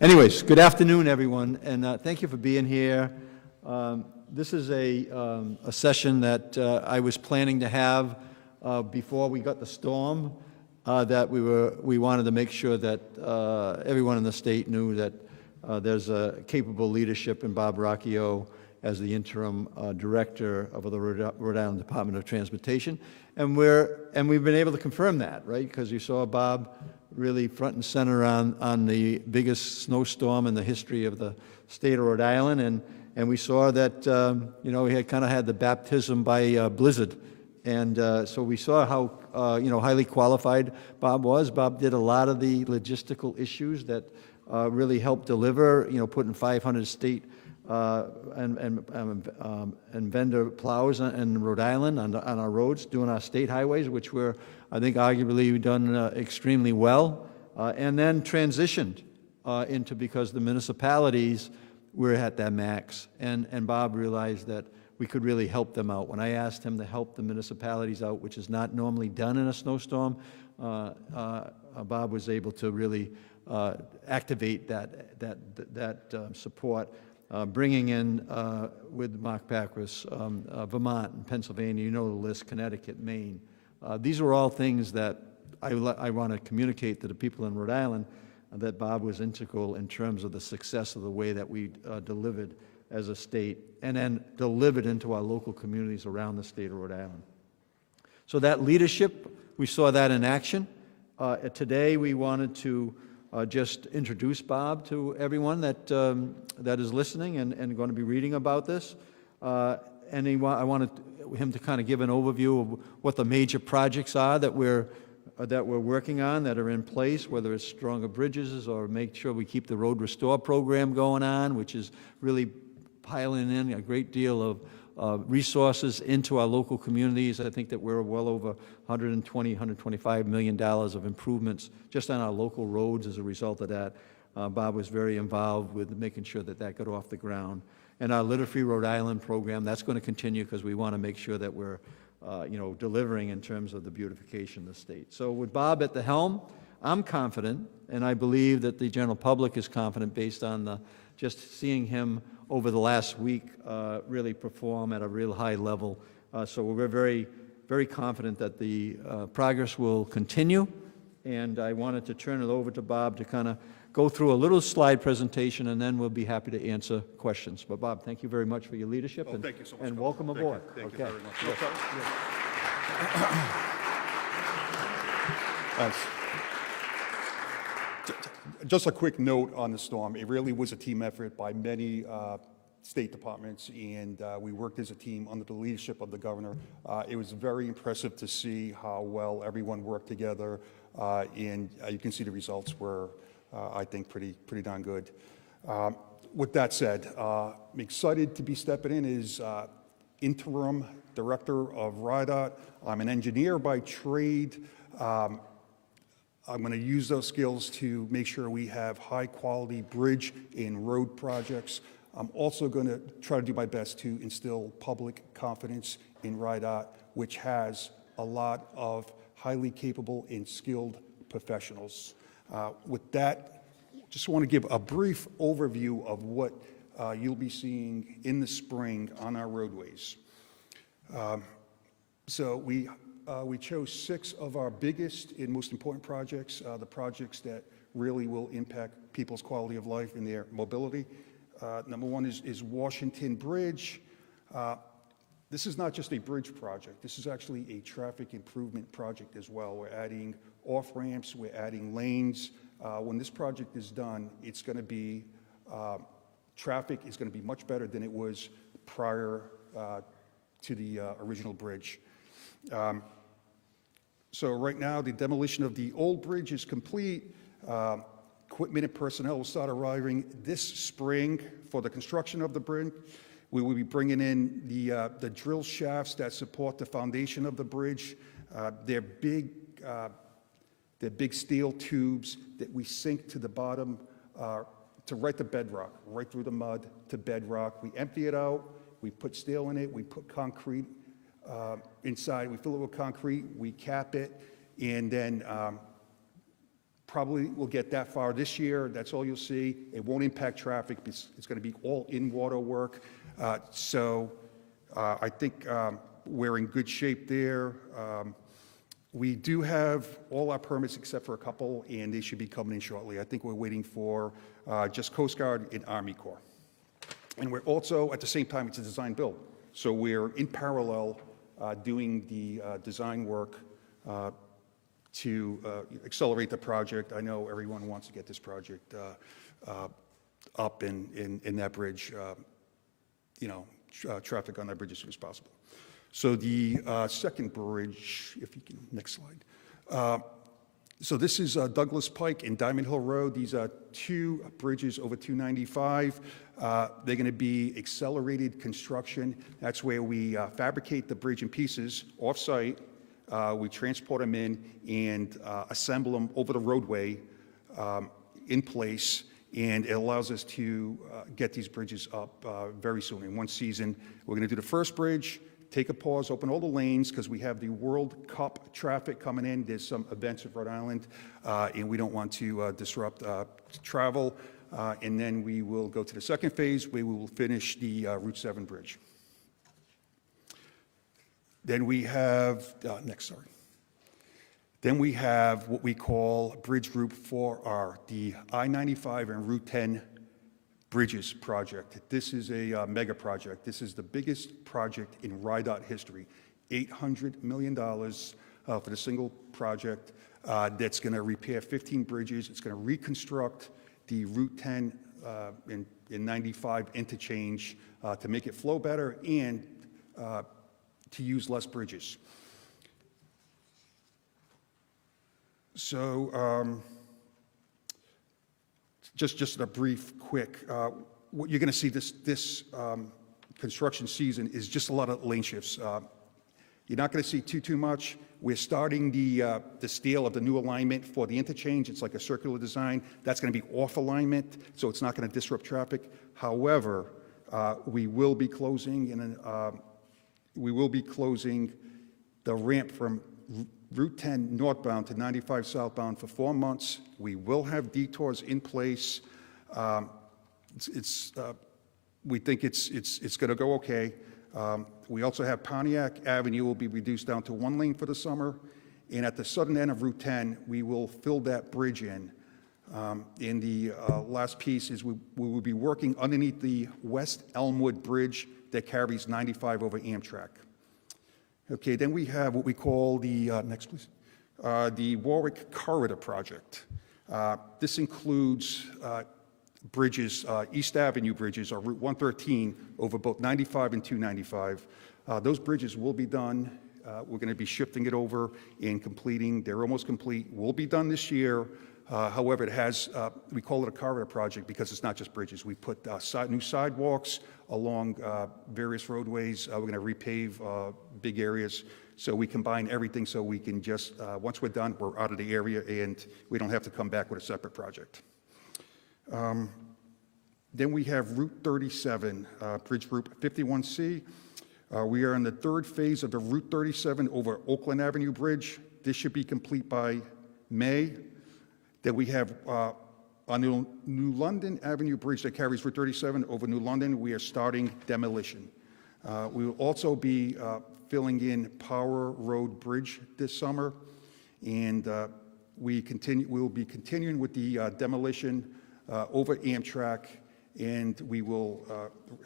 Anyways, good afternoon, everyone, and thank you for being here. This is a session that I was planning to have before we got the storm. That we wanted to make sure that everyone in the state knew that there's a capable leadership in Bob Rocchio as the interim director of the Rhode Island Department of Transportation, and we've been able to confirm that, right? Because you saw Bob really front and center on the biggest snowstorm in the history of the state of Rhode Island, and we saw that you know, he had kind of had the baptism by blizzard, and so we saw how you know, highly qualified Bob was. Bob did a lot of the logistical issues that really helped deliver, you know, putting 500 state and vendor plows in Rhode Island on our roads, doing our state highways, which were, I think, arguably done extremely well, and then transitioned into, because the municipalities were at that max, and Bob realized that we could really help them out. When I asked him to help the municipalities out, which is not normally done in a snowstorm, Bob was able to really activate that support, bringing in with Mark Pacris, Vermont and Pennsylvania, you know the list, Connecticut, Maine. These are all things that I want to communicate to the people in Rhode Island, that Bob was integral in terms of the success of the way that we delivered as a state, and then delivered into our local communities around the state of Rhode Island. So that leadership, we saw that in action. Today we wanted to just introduce Bob to everyone that is listening and going to be reading about this. And I wanted him to kind of give an overview of what the major projects are that we're working on, that are in place, whether it's stronger bridges or make sure we keep the Road Restore program going on, which is really piling in a great deal of resources into our local communities. I think that we're well over $125 million of improvements just on our local roads as a result of that. Bob was very involved with making sure that that got off the ground. And our Litter-Free Rhode Island program, that's going to continue because we want to make sure that we're you know, delivering in terms of the beautification of the state. So with Bob at the helm, I'm confident, and I believe that the general public is confident based on just seeing him over the last week really perform at a real high level. So we're very, very confident that the progress will continue, and I wanted to turn it over to Bob to kind of go through a little slide presentation, and then we'll be happy to answer questions. But Bob, thank you very much for your leadership, and thank you so much, and welcome aboard. Thank you very much. Yes. Thanks. Just a quick note on the storm. It really was a team effort by many state departments, and we worked as a team under the leadership of the governor. It was very impressive to see how well everyone worked together, and you can see the results were, I think, pretty darn good. With that said, I'm excited to be stepping in as interim director of RIDOT. I'm an engineer by trade. I'm going to use those skills to make sure we have high-quality bridge and road projects. I'm also going to try to do my best to instill public confidence in RIDOT, which has a lot of highly capable and skilled professionals. With that, just want to give a brief overview of what you'll be seeing in the spring on our roadways. So we chose 6 of our biggest and most important projects, the projects that really will impact people's quality of life and their mobility. Number 1 is Washington Bridge. This is not just a bridge project. This is actually a traffic improvement project as well. We're adding off-ramps, we're adding lanes. When this project is done, it's going to be, traffic is going to be much better than it was prior to the original bridge. So right now, the demolition of the old bridge is complete. Equipment and personnel will start arriving this spring for the construction of the bridge. We will be bringing in the drill shafts that support the foundation of the bridge. They're big steel tubes that we sink to the bottom to right the bedrock, right through the mud to bedrock. We empty it out, we put steel in it, we put concrete inside, we fill it with concrete, we cap it, and then probably will get that far this year. That's all you'll see. It won't impact traffic. It's going to be all in-water work. So I think we're in good shape there. We do have all our permits except for a couple, and they should be coming in shortly. I think we're waiting for just Coast Guard and Army Corps. And we're also, at the same time, it's a design build. So we're in parallel doing the design work to accelerate the project. I know everyone wants to get this project up in that bridge, traffic on that bridge as soon as possible. So the second bridge, if you can, next slide. So this is Douglas Pike and Diamond Hill Road. These are two bridges over 295. They're going to be accelerated construction. That's where we fabricate the bridge in pieces off-site. We transport them in and assemble them over the roadway in place, and it allows us to get these bridges up very soon. In one season, we're going to do the first bridge, take a pause, open all the lanes, because we have the World Cup traffic coming in. There's some events at Rhode Island, and we don't want to disrupt travel. And then we will go to the second phase, where we will finish the Route 7 bridge. Then we have, Then we have what we call Bridge Group 4R, the I-95 and Route 10 Bridges project. This is a mega project. This is the biggest project in RIDOT history. $800 million for the single project that's going to repair 15 bridges. It's going to reconstruct the Route 10 and 95 interchange to make it flow better and to use less bridges. So just a brief, quick, what you're going to see this construction season is just a lot of lane shifts. You're not going to see too much. We're starting the steel of the new alignment for the interchange. It's like a circular design. That's going to be off alignment, so it's not going to disrupt traffic. However, we will be closing the ramp from Route 10 northbound to 95 southbound for 4 months. We will have detours in place. We think it's going to go okay. We also have Pontiac Avenue will be reduced down to 1 lane for the summer. And at the southern end of Route 10, we will fill that bridge in. And the last piece is we will be working underneath the West Elmwood Bridge that carries 95 over Amtrak. Okay, then we have what we call the, next please, the Warwick Corridor Project. This includes bridges, East Avenue bridges, or Route 113 over both 95 and 295. Those bridges will be done. We're going to be shifting it over and completing. They're almost complete. Will be done this year. However, it has, we call it a corridor project because it's not just bridges. We put new sidewalks along various roadways. We're going to repave big areas. So we combine everything so we can just, once we're done, we're out of the area and we don't have to come back with a separate project. Then we have Route 37, Bridge Group 51C. We are in the third phase of the Route 37 over Oakland Avenue Bridge. This should be complete by May. Then we have on the New London Avenue Bridge that carries Route 37 over New London, we are starting demolition. We will also be filling in Power Road Bridge this summer, and we'll be continuing with the demolition over Amtrak, and we will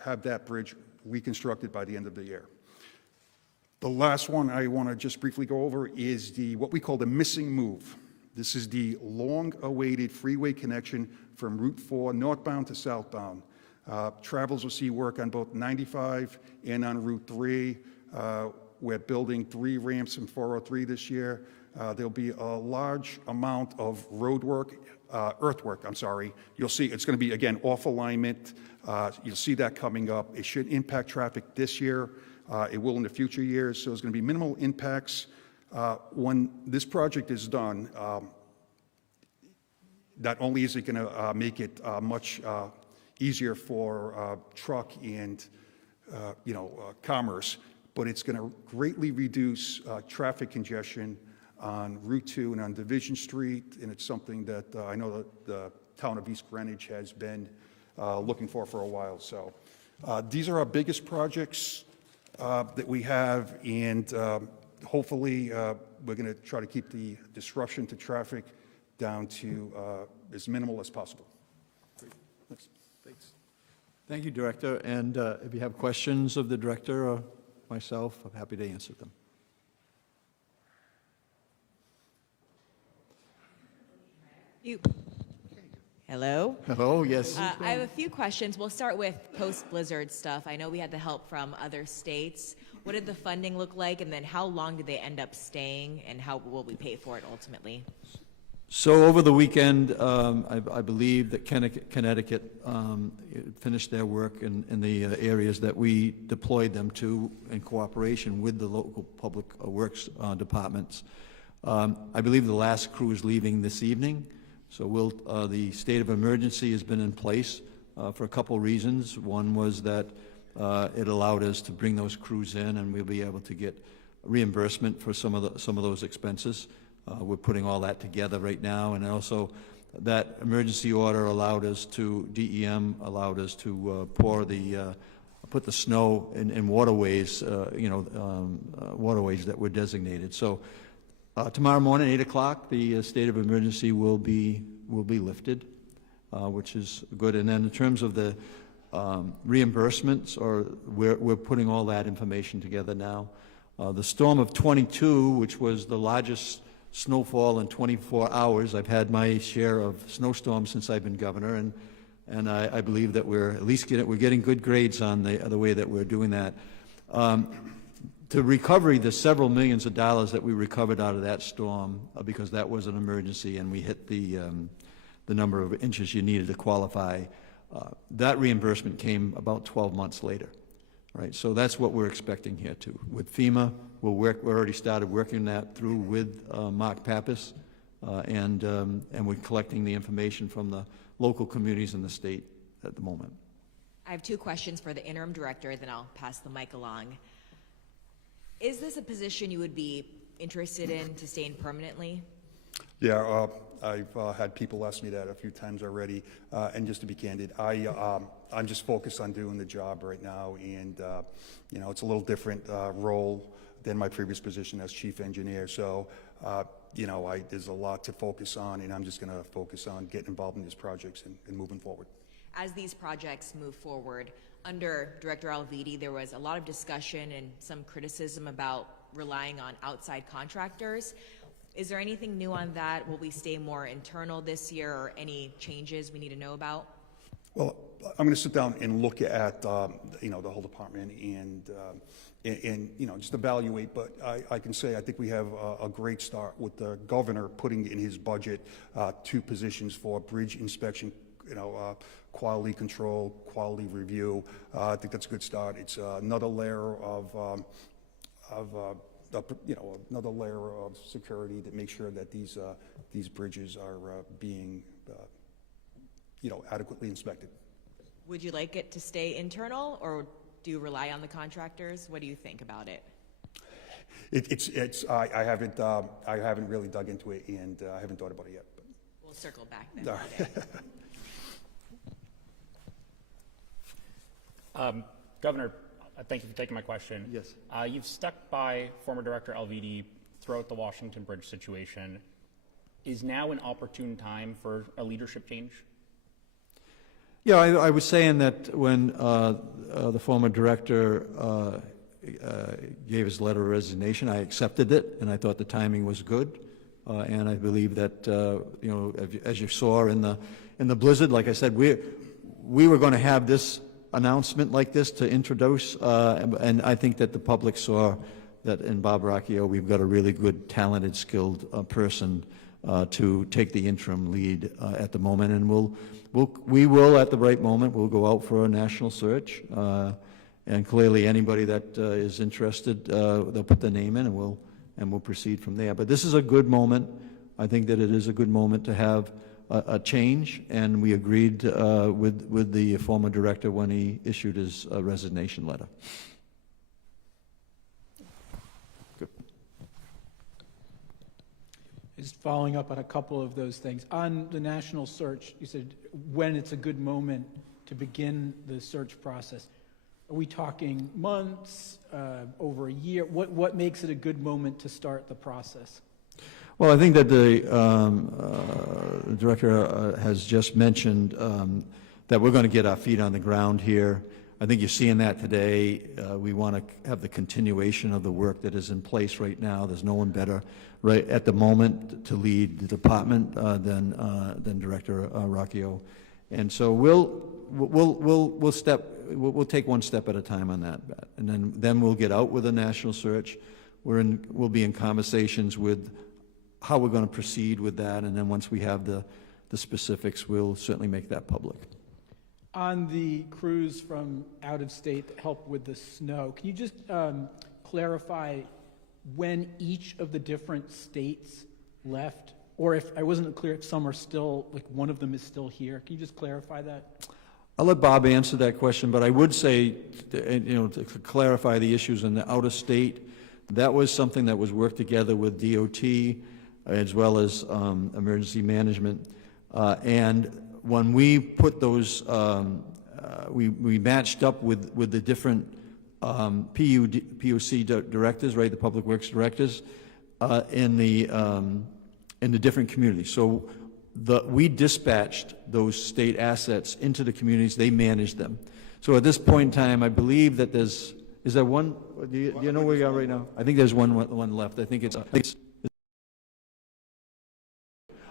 have that bridge reconstructed by the end of the year. The last one I want to just briefly go over is what we call the missing move. This is the long-awaited freeway connection from Route 4 northbound to southbound. Travelers will see work on both 95 and on Route 3. We're building 3 ramps in 403 this year. There'll be a large amount of earthwork, I'm sorry. You'll see it's going to be, again, off alignment. You'll see that coming up. It should impact traffic this year. It will in the future years, so there's going to be minimal impacts. When this project is done, not only is it going to make it much easier for truck and commerce, but it's going to greatly reduce traffic congestion on Route 2 and on Division Street, and it's something that I know that the town of East Greenwich has been looking for a while. So these are our biggest projects that we have, and hopefully we're going to try to keep the disruption to traffic down to as minimal as possible. Thanks. Thank you, Director. And if you have questions of the Director or myself, I'm happy to answer them. Hello. Hello, yes. I have a few questions. We'll start with post-blizzard stuff. I know we had the help from other states. What did the funding look like, and then how long did they end up staying, and how will we pay for it ultimately? So over the weekend, I believe that Connecticut finished their work in the areas that we deployed them to in cooperation with the local public works departments. I believe the last crew is leaving this evening. So the state of emergency has been in place for a couple reasons. One was that it allowed us to bring those crews in, and we'll be able to get reimbursement for some of those expenses. We're putting all that together right now, and also that emergency order allowed us to, DEM allowed us to put the snow in waterways, waterways that were designated. So tomorrow morning, 8 o'clock, the state of emergency will be lifted, which is good. And then in terms of the reimbursements, we're putting all that information together now. The storm of 22, which was the largest snowfall in 24 hours. I've had my share of snowstorms since I've been governor, and I believe that we're at least getting good grades on the way that we're doing that. To recovery, the several millions of dollars that we recovered out of that storm, because that was an emergency and we hit the number of inches you needed to qualify, that reimbursement came about 12 months later. Right, so that's what we're expecting here too. With FEMA, we're already started working that through with Mark Pappas, and we're collecting the information from the local communities in the state at the moment. I have two questions for the interim director, then I'll pass the mic along. Is this a position you would be interested in to stay in permanently? Yeah, I've had people ask me that a few times already, and just to be candid, I'm just focused on doing the job right now, and it's a little different role than my previous position as chief engineer. So, there's a lot to focus on, and I'm just going to focus on getting involved in these projects and moving forward. As these projects move forward, under Director Alviti, there was a lot of discussion and some criticism about relying on outside contractors. Is there anything new on that? Will we stay more internal this year, or any changes we need to know about? Well, I'm going to sit down and look at the whole department and just evaluate. But I can say I think we have a great start with the governor putting in his budget 2 positions for bridge inspection, quality control, quality review. I think that's a good start. It's another layer of another layer of security to make sure that these bridges are being adequately inspected. Would you like it to stay internal, or do you rely on the contractors? What do you think about it? I haven't really dug into it, and I haven't thought about it yet. But. We'll circle back then. Governor, thank you for taking my question. Yes. You've stuck by former Director Alviti throughout the Washington Bridge situation. Is now an opportune time for a leadership change? Yeah, I was saying that when the former director gave his letter of resignation, I accepted it, and I thought the timing was good. And I believe that, as you saw in the blizzard, like I said, we were going to have this announcement like this to introduce, and I think that the public saw that in Bob Rocchio we've got a really good, talented, skilled person to take the interim lead at the moment, and we will at the right moment, we'll go out for a national search, and clearly anybody that is interested, they'll put their name in, and we'll proceed from there. But this is a good moment. I think that it is a good moment to have a change, and we agreed with the former director when he issued his resignation letter. Good. Just following up on a couple of those things. On the national search, you said when it's a good moment to begin the search process. Are we talking months, over a year? What makes it a good moment to start the process? Well, I think that the director has just mentioned that we're going to get our feet on the ground here. I think you're seeing that today. We want to have the continuation of the work that is in place right now. There's no one better right at the moment to lead the department than Director Rocchio. And so we'll take one step at a time on that, and then we'll get out with a national search. We'll be in conversations with how we're going to proceed with that, and then once we have the specifics, we'll certainly make that public. On the crews from out of state that help with the snow, can you just clarify when each of the different states left? Or if I wasn't clear, if some are still, like one of them is still here. Can you just clarify that? I'll let Bob answer that question, but I would say, to clarify the issues in the out of state, that was something that was worked together with DOT as well as emergency management. And when we put those, we matched up with the different PUC directors, right, the Public Works directors, in the different communities. So we dispatched those state assets into the communities. They managed them. So at this point in time, I believe that is there one? Do you know where we are right now? I think there's one left. I think it's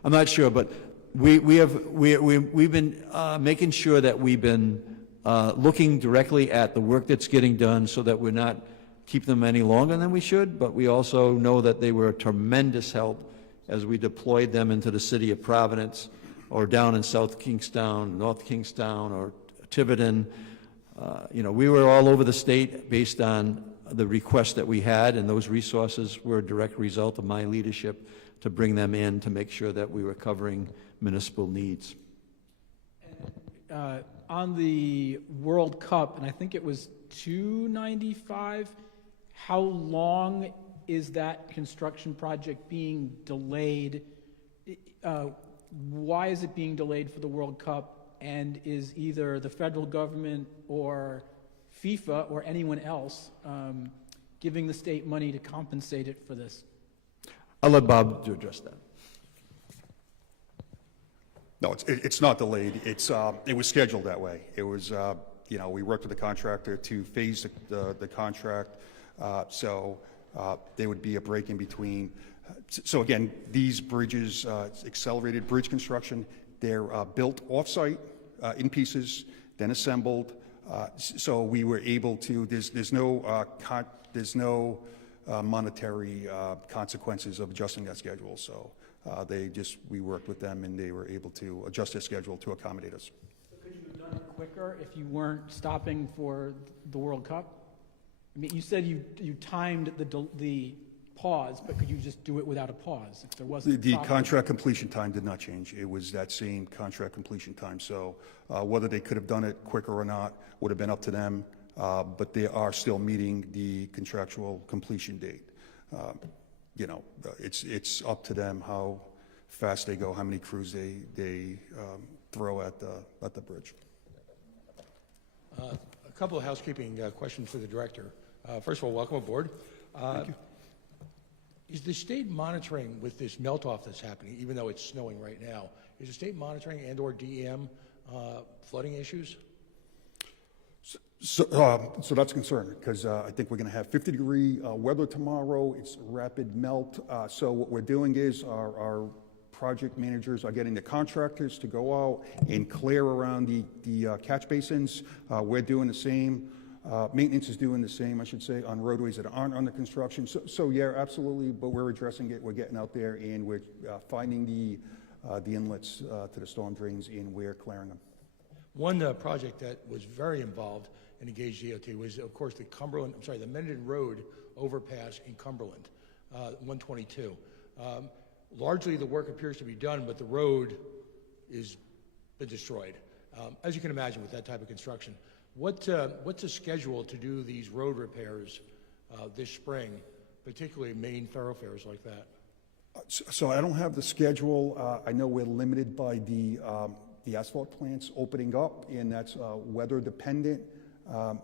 I'm not sure, but we've been making sure that we've been looking directly at the work that's getting done so that we're not keep them any longer than we should, but we also know that they were a tremendous help as we deployed them into the city of Providence or down in South Kingstown, North Kingstown, or Tiverton. We were all over the state based on the requests that we had, and those resources were a direct result of my leadership to bring them in to make sure that we were covering municipal needs. On the World Cup, and I think it was 295, how long is that construction project being delayed? Why is it being delayed for the World Cup? And is either the federal government or FIFA or anyone else giving the state money to compensate it for this? I'll let Bob address that. No, it's not delayed. It was scheduled that way. It was, we worked with the contractor to phase the contract, so there would be a break in between. So again, these bridges, accelerated bridge construction, they're built off-site in pieces, then assembled. So we were able to. There's no monetary consequences of adjusting that schedule. So we worked with them, and they were able to adjust their schedule to accommodate us. So could you have done it quicker if you weren't stopping for the World Cup? I mean, you said you timed the pause, but could you just do it without a pause if there wasn't? The contract completion time did not change. It was that same contract completion time. So whether they could have done it quicker or not would have been up to them. But they are still meeting the contractual completion date. It's up to them how fast they go, how many crews they throw at the bridge. A couple of housekeeping questions for the director. First of all, welcome aboard. Thank you. Is the state monitoring with this melt-off that's happening, even though it's snowing right now, is the state monitoring and/or DEM flooding issues? So that's a concern, because I think we're going to have 50-degree weather tomorrow. It's rapid melt. So what we're doing is our project managers are getting the contractors to go out and clear around the catch basins. We're doing the same. Maintenance is doing the same, I should say, on roadways that aren't under construction. So yeah, absolutely, but we're addressing it. We're getting out there, and we're finding the inlets to the storm drains, and we're clearing them. One project that was very involved and engaged DOT was, of course, the Mendon Road overpass in Cumberland, 122. Largely, the work appears to be done, but the road is been destroyed. As you can imagine, with that type of construction, what's the schedule to do these road repairs this spring, particularly main thoroughfares like that? So I don't have the schedule. I know we're limited by the asphalt plants opening up, and that's weather dependent.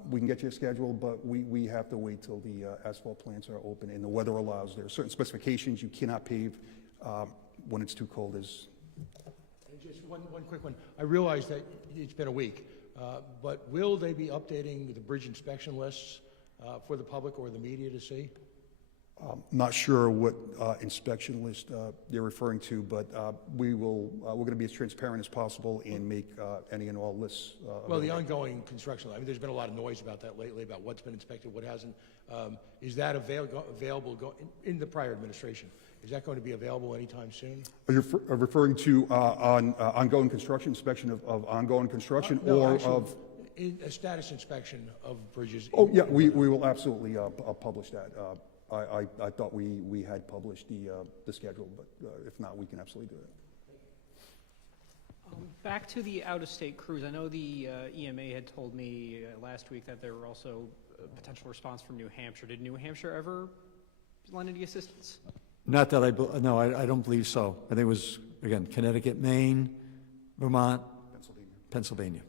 We can get you a schedule, but we have to wait till the asphalt plants are open and the weather allows. There are certain specifications you cannot pave when it's too cold. And just one quick one. I realize that it's been a week, but will they be updating the bridge inspection lists for the public or the media to see? Not sure what inspection list you're referring to, but we're going to be as transparent as possible and make any and all lists. Well, the ongoing construction, I mean, there's been a lot of noise about that lately, about what's been inspected, what hasn't. Is that available in the prior administration? Is that going to be available anytime soon? Are you referring to ongoing construction, inspection of ongoing construction, No, or actually, of? A status inspection of bridges. Oh, yeah, we will absolutely publish that. I thought we had published the schedule, but if not, we can absolutely do it. Back to the out-of-state cruise. I know the EMA had told me last week that there were also a potential response from New Hampshire. Did New Hampshire ever lend any assistance? Not that no, I don't believe so. I think it was, again, Connecticut, Maine, Vermont, Pennsylvania.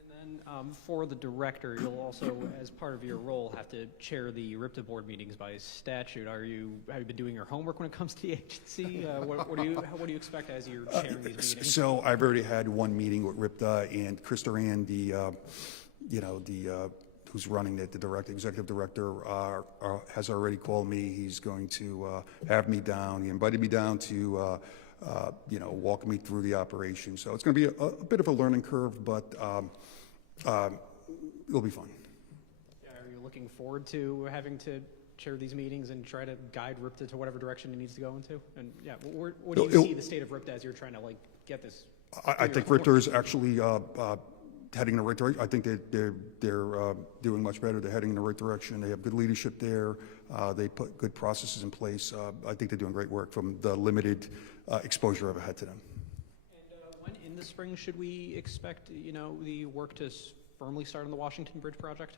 And then for the director, you'll also, as part of your role, have to chair the RIPTA board meetings by statute. Have you been doing your homework when it comes to the agency? What do you expect as you're chairing these meetings? So I've already had one meeting with RIPTA, and Chris Duran, who's running it, the executive director, has already called me. He's going to have me down. He invited me down to walk me through the operation. So it's going to be a bit of a learning curve, but it'll be fun. Are you looking forward to having to chair these meetings and try to guide RIPTA to whatever direction it needs to go into? And yeah, what do you see the state of RIPTA as you're trying to get this? I think RIPTA is actually heading in the right direction. I think they're doing much better. They're heading in the right direction. They have good leadership there. They put good processes in place. I think they're doing great work from the limited exposure I've had to them. And when in the spring should we expect, the work to firmly start on the Washington Bridge project?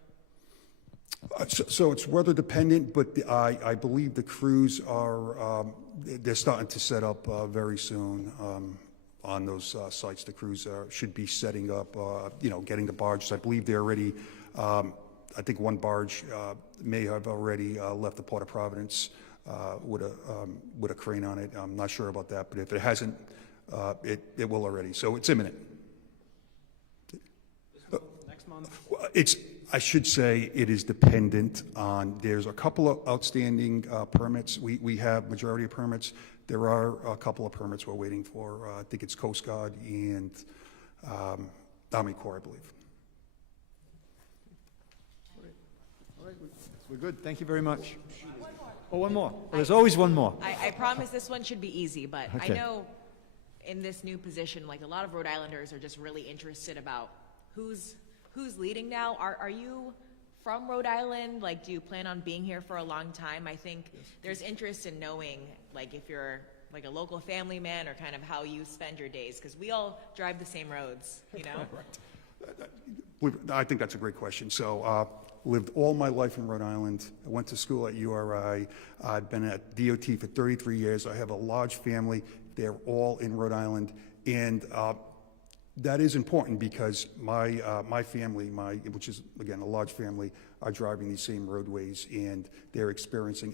So it's weather dependent, but I believe the crews they're starting to set up very soon on those sites. The crews should be setting up, getting the barges. I believe they're already, I think one barge may have already left the Port of Providence with a crane on it. I'm not sure about that, but if it hasn't, it will already. So it's imminent. Next month? I should say it is dependent on, there's a couple of outstanding permits. We have majority of permits. There are a couple of permits we're waiting for. I think it's Coast Guard and Army Corps, I believe. All right, we're good. Thank you very much. Oh, one more. Well, there's always one more. I promise this one should be easy, but I Okay. know in this new position, a lot of Rhode Islanders are just really interested about who's leading now. Are you from Rhode Island? Do you plan on being here for a long time? I think there's interest in knowing, if you're a local family man or kind of how you spend your days, because we all drive the same roads, I think that's a great question. So lived all my life in Rhode Island. I went to school at URI. I've been at DOT for 33 years. I have a large family. They're all in Rhode Island. And that is important because my family, which is, again, a large family, are driving these same roadways, and they're experiencing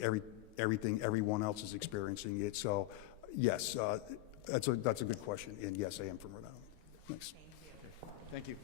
everything everyone else is experiencing it. So, yes, that's a good question. And yes, I am from Rhode Island. Thanks. Thank you.